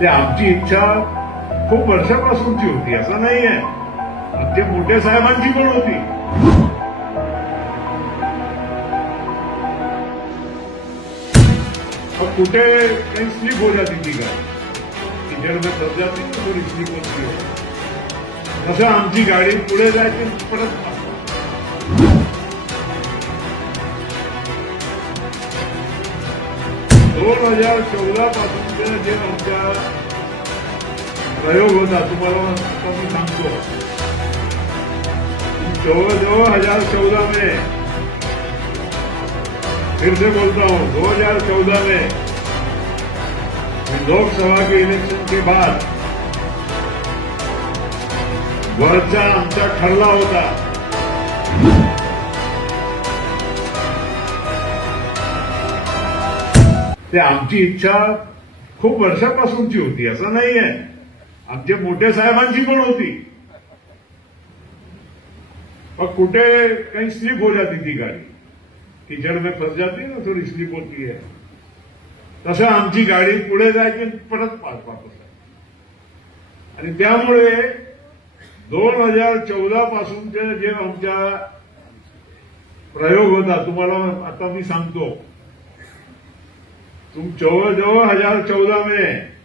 ते आमची इच्छा खूप वर्षापासूनची होती असं नाहीये. ते मोठे साहेबांची पण होती. कुठे काही स्लिप हो जाती ती गाड़ी. कीचड़ में फस थोडी स्लिप होती. तसं आमची गाडी पुढे जायची परत दोन हजार चौदा पासून जे आमच्या प्रयोग होता तुम्हाला आता मी सांगतो जवळजवळ हजार चौदा मे. फिर से बोलता हूँ 2014 में लोकसभा के इलेक्शन के बाद वरचा आमचा ठरला होता. ते आमची इच्छा खूप वर्षापासूनची होती असं नाहीये. आमचे मोठे साहेबांची पण होती. मग कुठे काही स्लिप हो जाती थी गाडी? कीचड़ में फस जाती है ना थोड़ी स्लिप होती है तसं आमची गाडी पुढे जायची परत पाच वापस आणि त्यामुळे दोन हजार चौदा पासूनचे जे आमच्या प्रयोग होता तुम्हाला आता मी सांगतो. तुम जवळजवळ हो, हजार चौदह में।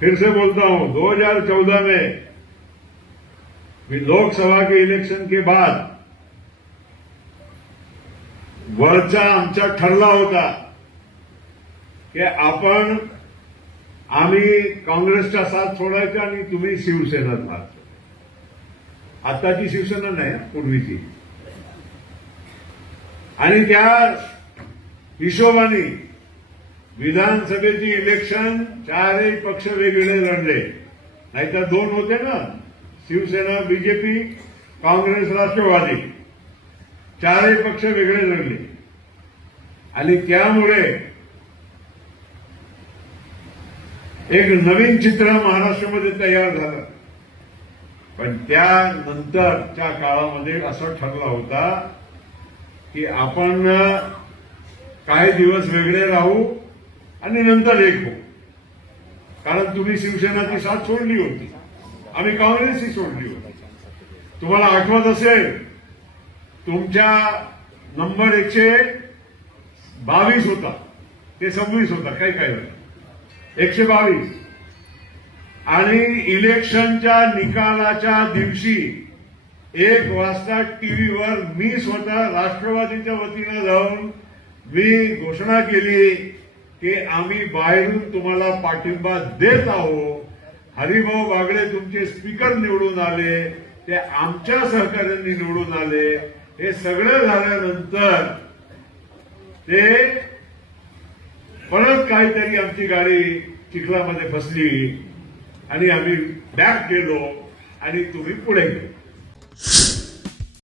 फिर से बोलता हूं 2014 में। फिर लोकसभा के इलेक्शन के बाद वरचा आमचा ठरला होता की आपण आम्ही काँग्रेसचा साथ सोडायचा आणि तुम्ही शिवसेनात साथ आताची शिवसेना नाही पूर्वीची. आणि त्या हिशोबाने विधानसभेची इलेक्शन चारही पक्ष वेगळे लढले. नाहीतर दोन होते ना शिवसेना बीजेपी काँग्रेस राष्ट्रवादी. चारही पक्ष वेगळे लढले. आणि त्यामुळे एक नवीन चित्र महाराष्ट्रामध्ये तयार झालं. पण त्यानंतरच्या काळामध्ये असं ठरला होता की आपण काही दिवस वेगळे राहू आणि नंतर एक होऊ. कारण तुम्ही शिवसेनाची साथ सोडली होती. आम्ही काँग्रेसची सोडली होती. तुम्हाला आठवत असेल तुमच्या नंबर एकशे बावीस होता. ते सव्वीस होता काही काही वेळा. एकशे बावीस. आणि इलेक्शनच्या निकालाच्या दिवशी एक वाजता टीव्हीवर मी स्वतः राष्ट्रवादीच्या वतीनं जाऊन मी घोषणा केली की आम्ही बाहेरून तुम्हाला पाठिंबा देत आहोत. हरिभाऊ बागडे तुमचे स्पीकर निवडून आले ते आमच्या सहकार्यांनी निवडून आले. हे सगळं झाल्यानंतर ते परत काहीतरी आमची गाडी चिखलामध्ये फसली आणि आम्ही बॅक गेलो आणि तुम्ही पुढे गेलो.